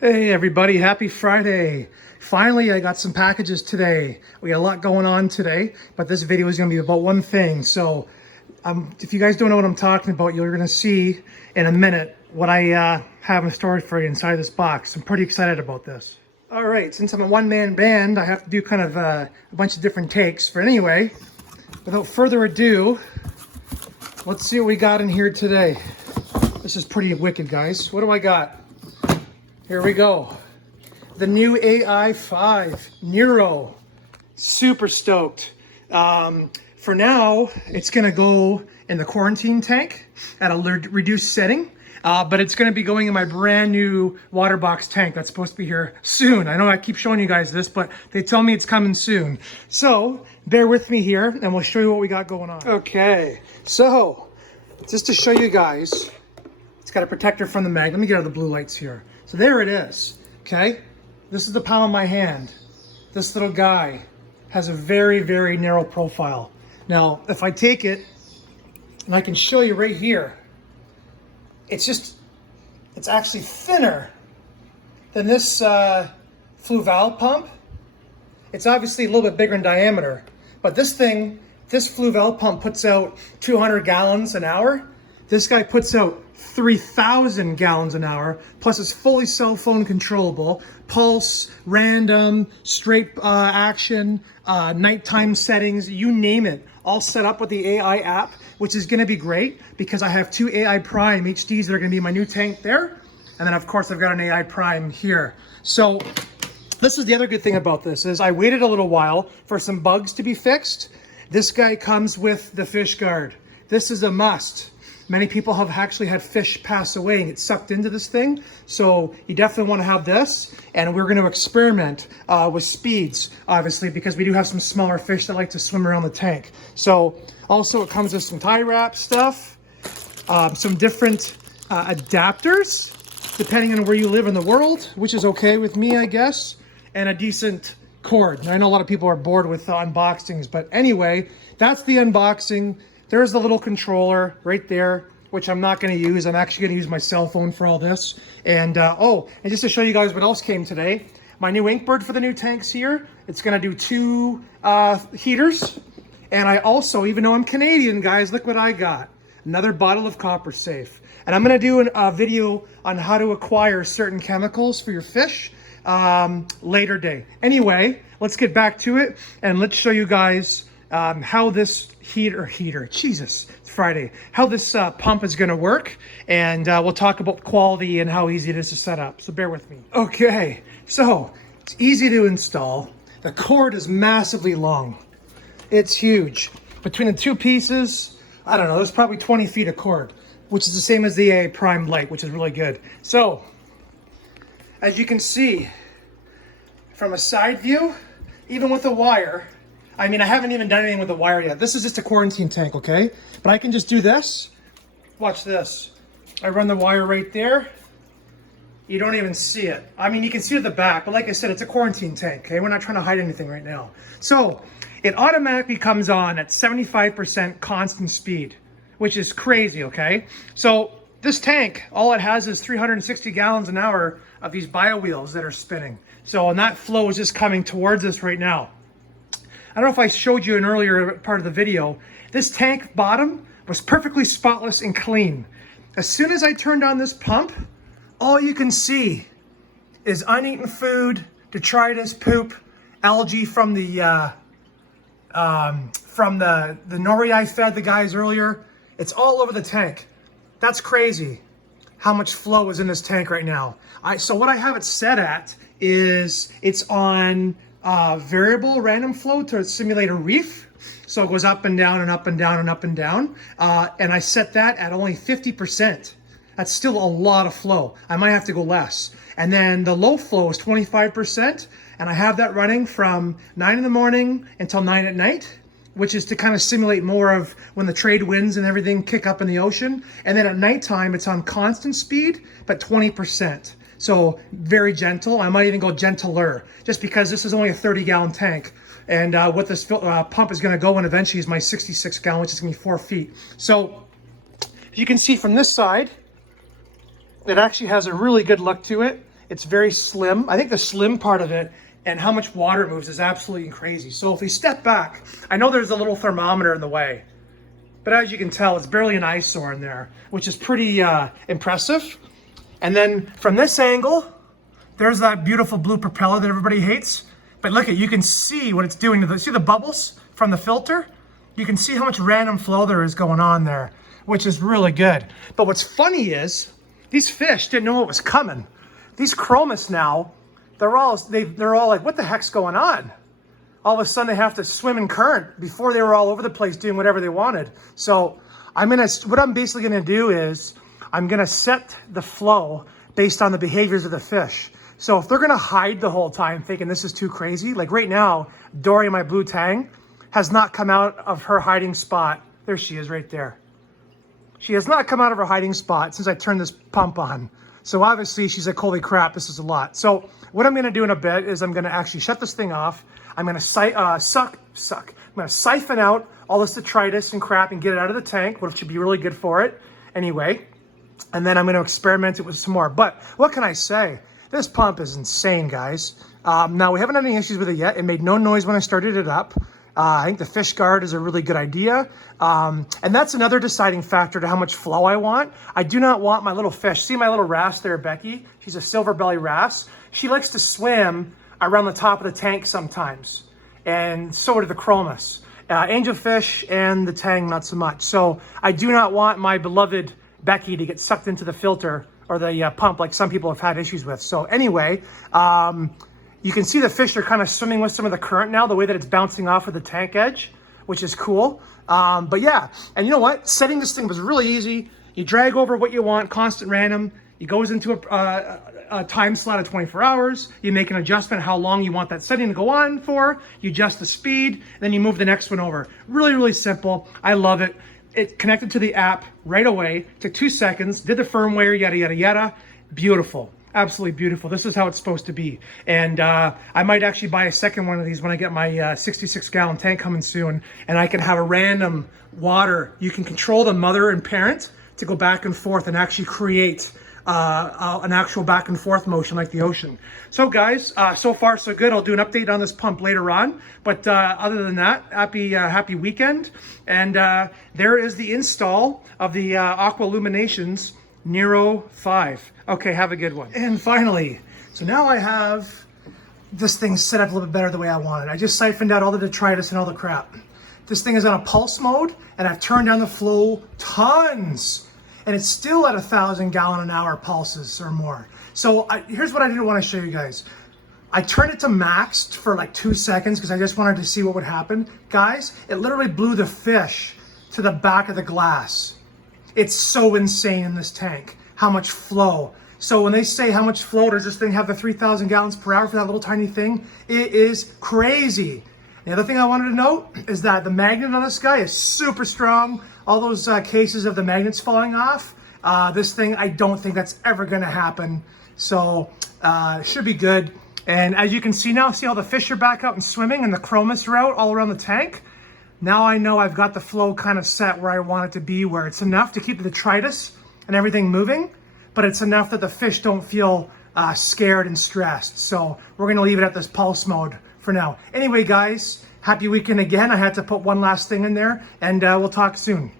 Hey everybody, happy Friday. Finally, I got some packages today. We got a lot going on today, but this video is going to be about one thing. So if you guys don't know what I'm talking about, you're going to see in a minute what I have in store for you inside this box. I'm pretty excited about this. All right, since I'm a one-man band, I have to do kind of a bunch of different takes. But anyway, without further ado, let's see what we got in here today. This is pretty wicked, guys. What do I got? Here we go. The new AI5 Nero. Super stoked. For now, it's gonna go in the quarantine tank at a reduced setting, but it's gonna be going in my brand new water box tank that's supposed to be here soon. I know I keep showing you guys this, but they tell me it's coming soon. So bear with me here and we'll show you what we got going on. Okay, so just to show you guys, it's got a protector from the mag. Let me get out of the blue lights here. So there it is, okay? This is the palm of my hand. This little guy has a very, very narrow profile. Now, if I take it, and I can show you right here, it's actually thinner than this Fluval pump. It's obviously a little bit bigger in diameter, but this Fluval pump puts out 200 gallons an hour. This guy puts out 3,000 gallons an hour, plus it's fully cell phone controllable, pulse, random, straight action, nighttime settings, you name it, all set up with the AI app, which is gonna be great because I have two AI Prime HDs that are gonna be my new tank there. And then of course I've got an AI Prime here. So this is the other good thing about this is I waited a little while for some bugs to be fixed. This guy comes with the fish guard. This is a must. Many people have actually had fish pass away and get sucked into this thing. So you definitely want to have this. And we're going to experiment with speeds, obviously, because we do have some smaller fish that like to swim around the tank. So also it comes with some tie wrap stuff, some different adapters, depending on where you live in the world, which is okay with me, I guess, and a decent cord. And I know a lot of people are bored with unboxings, but anyway, that's the unboxing. There's the little controller right there, which I'm not going to use. I'm actually going to use my cell phone for all this. And and just to show you guys what else came today, my new Inkbird for the new tanks here. It's going to do 2 heaters. And I also, even though I'm Canadian, guys, look what I got. Another bottle of Copper Safe. And I'm going to do a video on how to acquire certain chemicals for your fish later day. Anyway, let's get back to it and let's show you guys how this Jesus, it's Friday, how this pump is going to work, and we'll talk about quality and how easy it is to set up, so bear with me. Okay, so it's easy to install. The cord is massively long. It's huge. Between the two pieces, I don't know, there's probably 20 feet of cord, which is the same as the AA Prime Lite, which is really good. So, as you can see, from a side view, even with a wire, I mean, I haven't even done anything with the wire yet. This is just a quarantine tank, okay? But I can just do this. Watch this. I run the wire right there. You don't even see it. I mean, you can see it at the back, but like I said, it's a quarantine tank, okay? We're not trying to hide anything right now. So it automatically comes on at 75% constant speed, which is crazy, okay? So this tank, all it has is 360 gallons an hour of these bio wheels that are spinning. So, and that flow is just coming towards us right now. I don't know if I showed you an earlier part of the video. This tank bottom was perfectly spotless and clean. As soon as I turned on this pump, all you can see is uneaten food, detritus, poop, algae from the nori I fed the guys earlier. It's all over the tank. That's crazy how much flow is in this tank right now. So what I have it set at is it's on variable random flow to simulate a reef. So it goes up and down and up and down and up and down. And I set that at only 50%. That's still a lot of flow. I might have to go less. And then the low flow is 25%. And I have that running from 9 in the morning until 9 at night, which is to kind of simulate more of when the trade winds and everything kick up in the ocean. And then at nighttime, it's on constant speed, but 20%. So very gentle. I might even go gentler, just because this is only a 30-gallon tank. And what this pump is going to go in eventually is my 66-gallon, which is going to be 4 feet. So you can see from this side, it actually has a really good look to it. It's very slim. I think the slim part of it and how much water it moves is absolutely crazy. So if we step back, I know there's a little thermometer in the way, but as you can tell, it's barely an eyesore in there, which is pretty impressive. And then from this angle, there's that beautiful blue propeller that everybody hates. But look you can see what it's doing to the, see the bubbles from the filter? You can see how much random flow there is going on there, which is really good. But what's funny is, these fish didn't know what was coming. These chromis now, they're all like, what the heck's going on? All of a sudden they have to swim in current. Before they were all over the place doing whatever they wanted. So what I'm basically gonna do is, I'm gonna set the flow based on the behaviors of the fish. So if they're gonna hide the whole time thinking this is too crazy, like right now, Dory, my blue tang, has not come out of her hiding spot. There she is right there. She has not come out of her hiding spot since I turned this pump on. So obviously she's like, holy crap, this is a lot. So what I'm gonna do in a bit is I'm gonna actually shut this thing off. I'm gonna I'm gonna siphon out all this detritus and crap and get it out of the tank, which should be really good for it anyway. And then I'm gonna experiment it with some more. But what can I say? This pump is insane, guys. Now we haven't had any issues with it yet. It made no noise when I started it up. I think the fish guard is a really good idea. And that's another deciding factor to how much flow I want. I do not want my little fish. See my little wrasse there, Becky? She's a silver belly wrasse. She likes to swim around the top of the tank sometimes. And so do the chromis. Angelfish and the tang, not so much. So I do not want my beloved Becky to get sucked into the filter or the pump like some people have had issues with. So anyway, you can see the fish are kind of swimming with some of the current now, the way that it's bouncing off of the tank edge, which is cool. But yeah, and you know what? Setting this thing was really easy. You drag over what you want, constant random. It goes into a time slot of 24 hours. You make an adjustment how long you want that setting to go on for. You adjust the speed, then you move the next one over. Really, really simple. I love it. It connected to the app right away. Took 2 seconds. Did the firmware, yada, yada, yada. Beautiful. Absolutely beautiful. This is how it's supposed to be. And I might actually buy a second one of these when I get my 66-gallon tank coming soon. And I can have a random water. You can control the mother and parent to go back and forth and actually create an actual back and forth motion like the ocean. So guys, so far so good. I'll do an update on this pump later on. But other than that, happy weekend. And there is the install of the Aqua Illuminations Nero 5. Okay, have a good one. And finally, so now I have this thing set up a little bit better the way I want it. I just siphoned out all the detritus and all the crap. This thing is on a pulse mode, and I've turned down the flow tons. And it's still at 1,000 gallon an hour pulses or more. So here's what I didn't want to show you guys. I turned it to maxed for like 2 seconds because I just wanted to see what would happen. Guys, it literally blew the fish to the back of the glass. It's so insane in this tank, how much flow. So when they say how much flow does this thing have, the 3,000 gallons per hour for that little tiny thing, it is crazy. The other thing I wanted to note is that the magnet on this guy is super strong. All those cases of the magnets falling off, this thing, I don't think that's ever gonna happen. So should be good. And as you can see now, see how the fish are back out and swimming and the chromis are out all around the tank? Now I know I've got the flow kind of set where I want it to be, where it's enough to keep the detritus and everything moving, but it's enough that the fish don't feel scared and stressed. So we're gonna leave it at this pulse mode for now. Anyway, guys, happy weekend again. I had to put one last thing in there, and we'll talk soon.